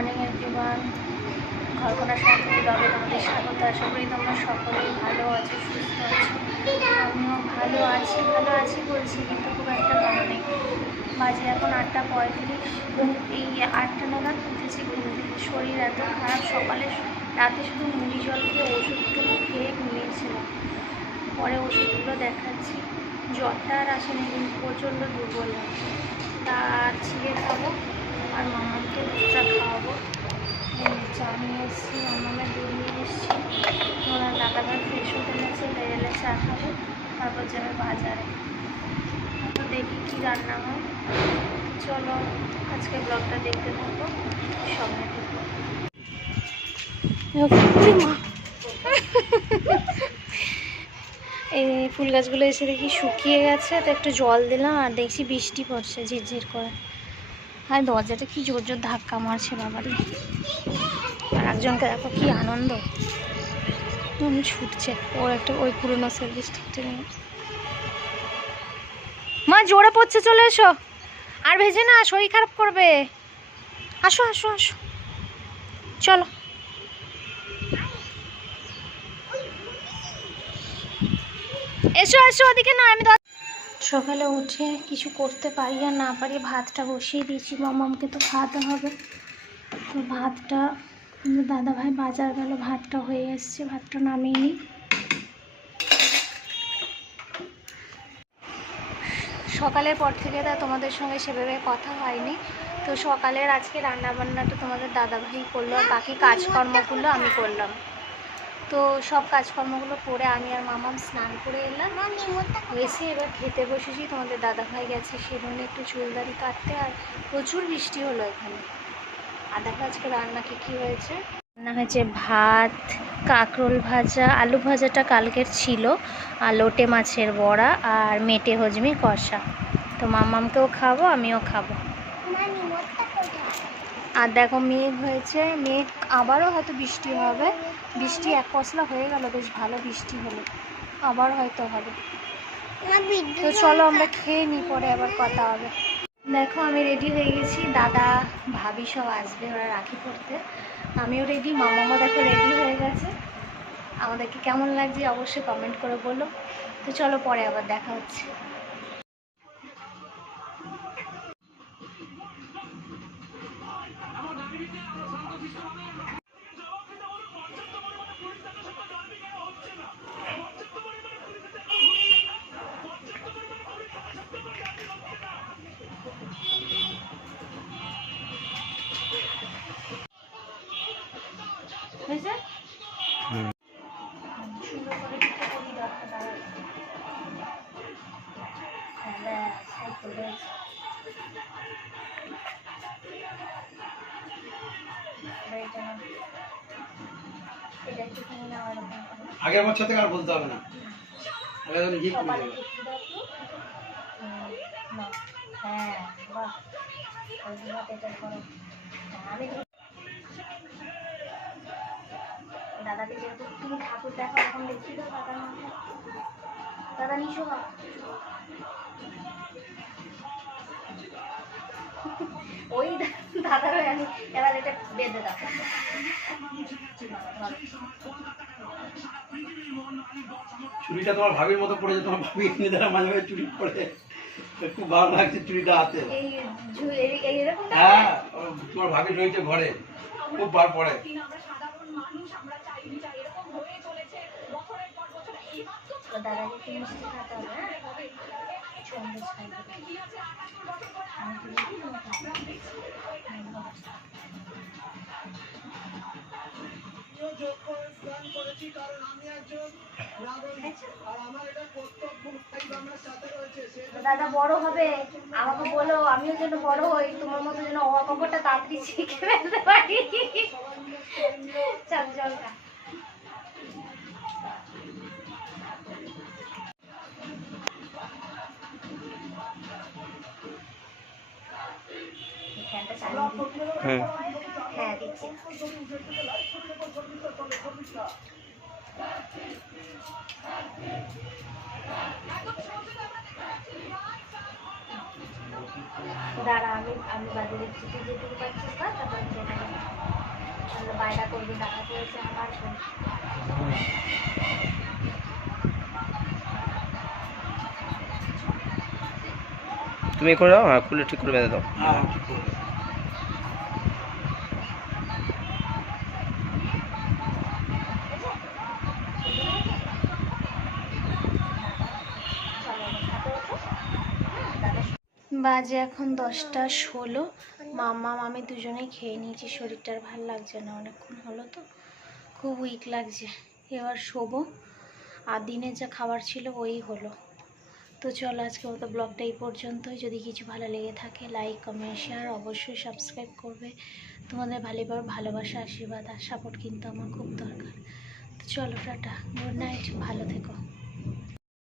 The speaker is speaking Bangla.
মর্নিং এভরিওয়ান ঘরকোনা সংখ্যা ব্লগে তোমাদের স্বাগত। আশা করি তোমরা সকলেই ভালো আছো, সুস্থ আছো। আমিও ভালো আছি ভালো আছি বলছি, কিন্তু খুব একটা ভালো নেই। বাজে এখন আটটা পঁয়ত্রিশ। এই আটটা নাগাদ উঠেছি ঘুম থেকে। শরীর এত খারাপ, সকালে রাতে শুধু মুড়ি জল খেয়ে ওষুধটুকু খেয়ে ঘুমিয়েছিলাম। পরে ওষুধগুলো দেখাচ্ছি। জ্বরটা আর আসেনি, কিন্তু প্রচণ্ড দুর্বল লাগছে। তার ছিঁড়ে খাব। আর মামাকে দুধটা খাওয়াবো। চা নিয়ে এসেছি মামামের দুধ নিয়ে এসেছি। ওনার দাদা ভাই ফ্রেশ হতে গেছে বেরেলে চা খাব। তারপর যাবে বাজারে। তো দেখি কী রান্না হয়। চলো আজকে ব্লগটা দেখতে থাকো। সঙ্গে থেকো এই ফুল গাছগুলো এসে দেখি শুকিয়ে গেছে তো একটু জল দিলাম আর দেখছি বৃষ্টি পড়ছে ঝিরঝির করে। আর দরজাটা কি জোর জোর ধাক্কা মারছে বাবারে। আর একজনকে দেখো কি আনন্দ। ছুটছে। ওর একটা, ওই পুরনো সার্ভিস মা, জোরে পড়ছে, চলে এসো। আর ভেজে না, শরীর খারাপ করবে। আসো আসো আসো। চলো। এসো এসো, ওদিকে না, আমি সকালে উঠে কিছু করতে পারি আর না পারি, ভাতটা বসিয়ে দিয়েছি। মামামকে তো খাওয়াতে হবে। তো ভাতটা দাদা ভাই বাজার গেল, ভাতটা হয়ে এসছে, ভাতটা নামিয়ে নিই। সকালের পর থেকে তা তোমাদের সঙ্গে সেভাবে কথা হয়নি। তো সকালের আজকে রান্না বান্নাটা তোমাদের দাদাভাই করল, আর বাকি কাজকর্মগুলো আমি করলাম। তো সব কাজকর্মগুলো করে আমি আর মামাম স্নান করে এলাম। এসে এবার খেতে বসেছি। তোমাদের দাদাভাই গেছে, সেজন্য একটু চুলদারি কাটতে আর প্রচুর বৃষ্টি হলো এখানে। আর দেখো আজকে রান্না কী কী হয়েছে? রান্না হয়েছে ভাত, কাঁকরোল ভাজা, আলু ভাজাটা কালকের ছিল, আর লোটে মাছের বড়া আর মেটে হজমি কষা। তো মামামকেও খাব, আমিও খাব। আর দেখো মেঘ হয়েছে, মেঘ আবারও হয়তো বৃষ্টি হবে। বৃষ্টি এক পশলা হয়ে গেল, বেশ ভালো বৃষ্টি হলো। আবার হয়তো হবে। তো চলো আমরা খেয়ে নিই পরে আবার কথা হবে। দেখো, আমি রেডি হয়ে গেছি। দাদা, ভাবি সব আসবে ওরা রাখি পড়তে আমিও রেডি মামামা দেখো রেডি হয়ে গেছে। আমাদেরকে কেমন লাগছে অবশ্যই কমেন্ট করে বলো। তো চলো, পরে আবার দেখা হচ্ছে। আগের বছর থেকে আর বলতে হবে না। হ্যাঁ বাহ এটা দাদাকে যেহেতু তুমি ঠাকুর দেখো এখন দেখি তো দাদার মাথায়। দাদা নিশো ওই দাদার আমি এবার এটা বেঁধে দাও। চুড়িটা তোমার ভাবির মতো পড়েছে তোমার ভাবি এমনি দ্বারা মাঝে মাঝে চুড়ি পড়ে। খুব ভালো লাগছে চুড়িটা হাতে? হ্যাঁ তোমার ভাবি রয়েছে ঘরে খুব বার পড়ে। দাদাকে দাদা বড় হবে। আমাকে বলো, আমিও যেন বড় হই, তোমার মতো যেন অঙ্কটা তাড়াতাড়ি শিখে ফেলতে পারি। চল চল ফ্যানটা চালিয়ে হ্যাঁ। হ্যাঁ দিচ্ছি। দাঁড়া আমি আমি বাজারে ছুটি যেটুকু পাচ্ছিস না তারপর। বায়না করবি দাঁড়াতে হয়েছে আমার তুমি করে দাও হ্যাঁ খুলে ঠিক করে বেঁধে দাও। হ্যাঁ ঠিক করে দেবো। বাজে এখন দশটা ষোলো। মাম্মা মামি দুজনেই খেয়ে নিয়েছি শরীরটা আর ভালো লাগছে না অনেকক্ষণ হলো তো। খুব উইক লাগছে। এবার শোবো। আর দিনে যা খাবার ছিল ওই হলো। তো চলো আজকে মতো ব্লগটা এই পর্যন্তই। যদি কিছু ভালো লেগে থাকে লাইক কমেন্ট শেয়ার অবশ্যই সাবস্ক্রাইব করবে। তোমাদের ভালোবার ভালোবাসা, আশীর্বাদ আর সাপোর্ট কিন্তু আমার খুব দরকার। তো চলো টাটা গুড নাইট ভালো থেকো।